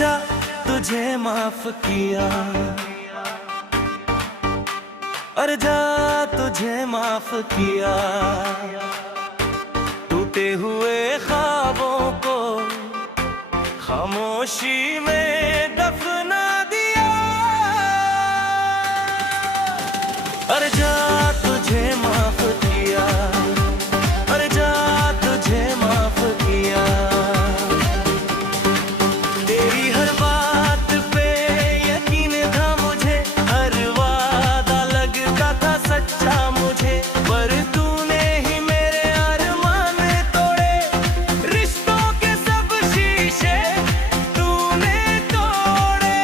जा तुझे माफ किया, अरे जा तुझे माफ किया। टूटे हुए ख्वाबों को खामोशी में दफना दिया, अरे जा तुझे माफ किया, अरे जा तुझे माफ किया। तेरी हर बात पे यकीन था मुझे, हर वादा लगता था सच्चा मुझे, पर तूने ही मेरे अरमान तोड़े, रिश्तों के सब शीशे तूने तोड़े।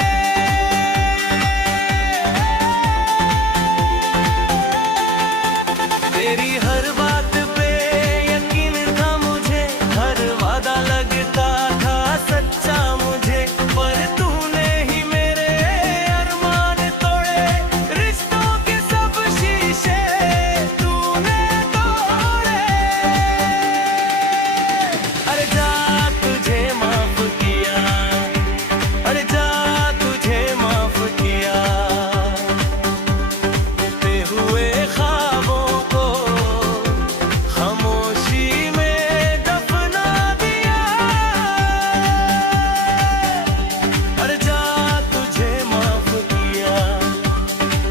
तेरी हर बात पे यकीन था मुझे, हर वादा लगता था सच्चा मुझे, पर तूने ही मेरे अरमान तोड़े, रिश्तों के सब शीशे तूने तोड़े। अरे जा तुझे माफ किया, अरे जा तुझे माफ किया। टूटे हुए ख्वाबों को खामोशी में दफना दिया, अरे जा तुझे माफ किया,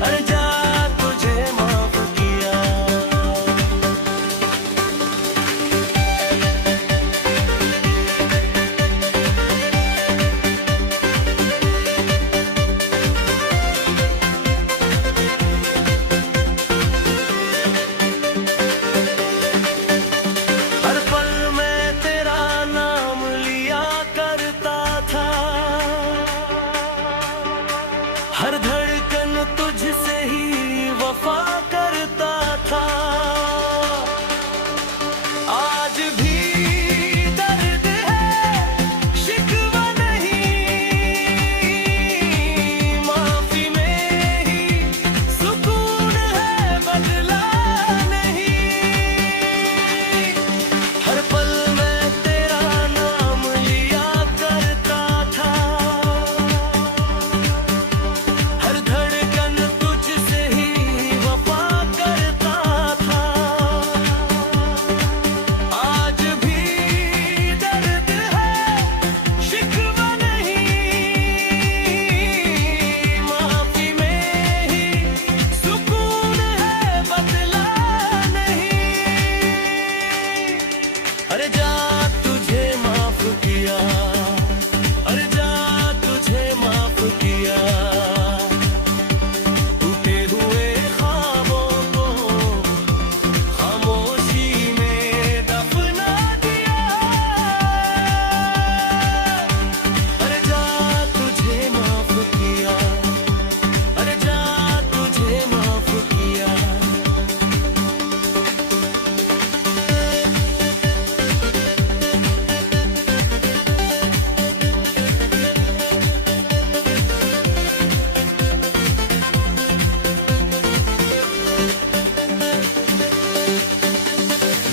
अरे जा तुझे माफ किया। हर पल में तेरा नाम लिया करता था, हर धड़कन तुझसे ही वफा करता था। आज भी दर्द है, शिकवा नहीं, माफी में ही सुकून है, बदला नहीं। हर पल में तेरा नाम लिया करता था, हर धड़कन तुझसे ही वफा करता था। आज भी दर्द है, शिकवा नहीं, माफी में ही सुकून है, बदला नहीं। अरे जा तुझे माफ किया, अरे जा तुझे माफ किया। टूटे हुए ख्वाबों को खामोशी में दफना दिया, अरे जा तुझे माफ किया, अरे जा तुझे माफ किया।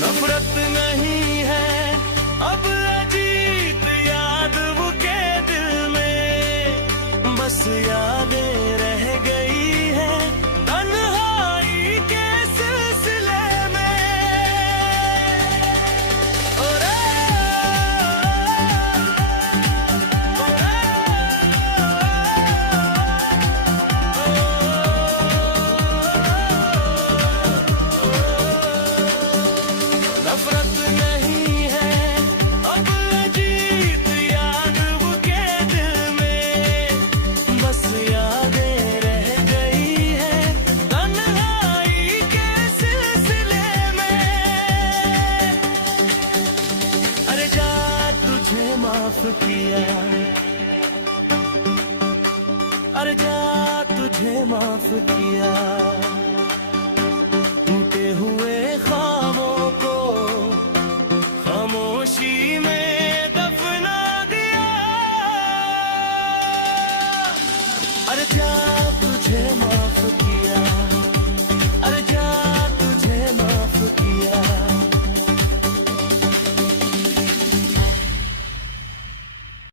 नफरत नहीं है अब अजीत याद वो के दिल में, बस यादें रह गई है तन्हाई के सिलसिले में। ओरे नफरत नहीं है अब अजीत याद वो के दिल में, बस यादें रह गई है तन्हाई के सिलसिले में। अरे जा तुझे माफ किया, अरे जा तुझे माफ किया। टूटे हुए ख्वाबों को खामोशी में दफना दिया, अरे जा